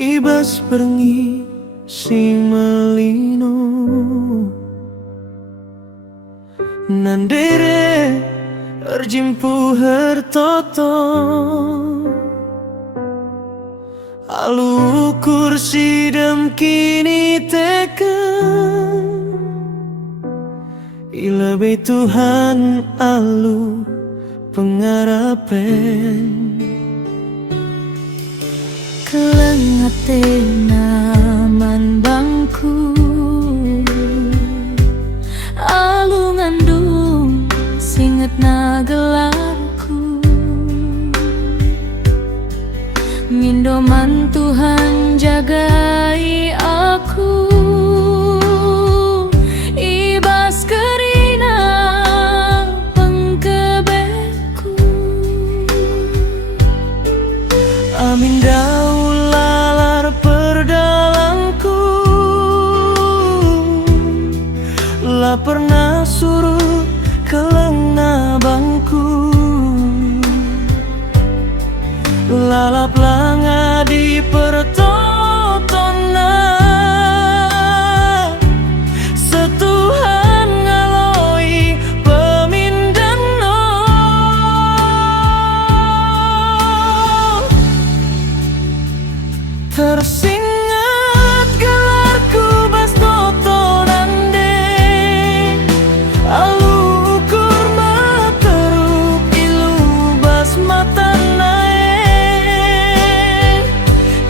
ibas berngi si melino nandere erjimpu hertoto alu kursi dem kini teken ilebe Tuhan alu pengarapen kelengate naman bangku alu ngandung singet na gelarku mindoman Tuhan jagai aku ibas kerina pengkebekku amin lalar perdalanku la pernah surut kelena bangku lalap langa di pertotona setuhan ngaloi pemindano tersingat gelarku bas totonande alu ukur materuk ilu bas mata nae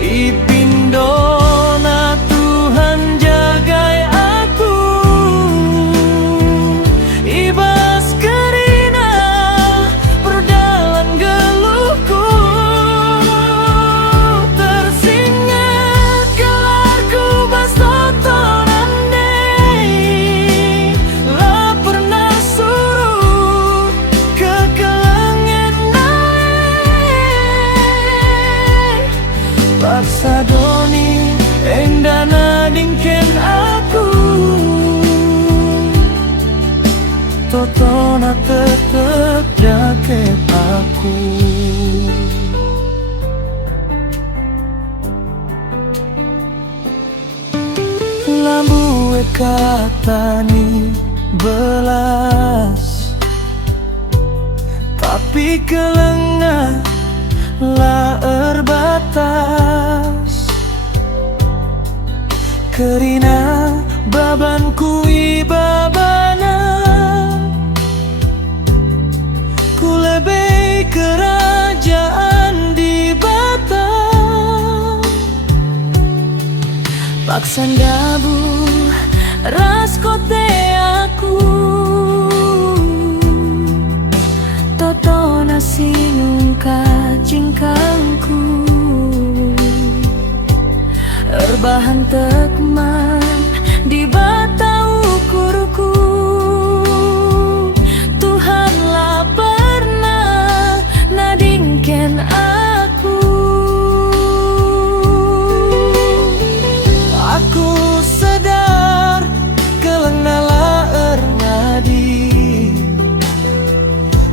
ipindona Tuhan jagai aku ibas kerina perdalan geluhku tersingat gelarku bas totonande la pernah surut kekelangan nae paksa doni endana dingken aku totona tetep jaket aku lambu katani belas tapi kelengah la erbatas kerina babanku ibabana ku lebih kerajaan di Batam paksan dabu ras kote aku toto nasi nungka cingkangku erbahan tekman di bata ukurku Tuhan lah pernah nadingken aku sedar kelengala ernadi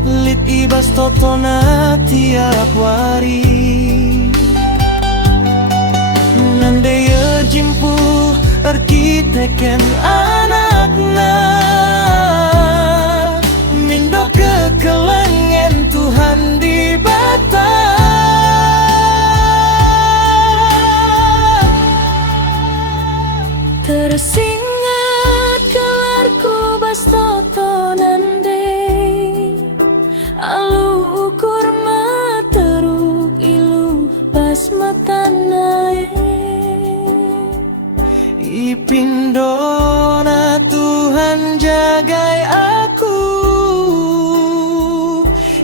lit ibas totona tiap hari nande ye jimpu arkiteken anakna mindo kekelengen Tuhan di Batam tersingat gelarku bas totonande alu ukur materuk ilu bas mata nae ipindona Tuhan jagai aku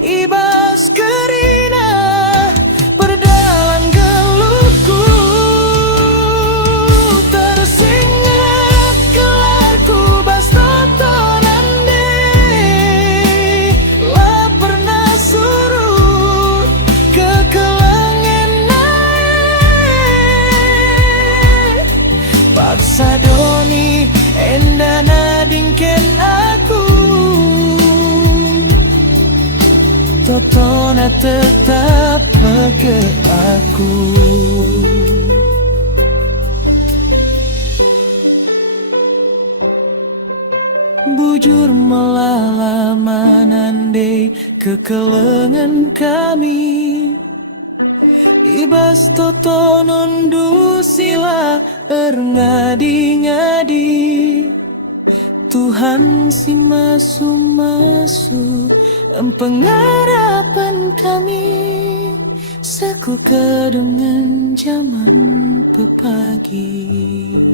ibas kerina perdalan geluhku tersingat gelarku bas totonande la pernah surut kekelangan nae paksa doni endana dingken aku totona tetap pakai aku. jujur melala manandai kekelengan kami. Ibas toto nundu sila ngadi-ngadi. Tuhan si masu-masu pengharapan kami. Saku kedengan zaman pepagi.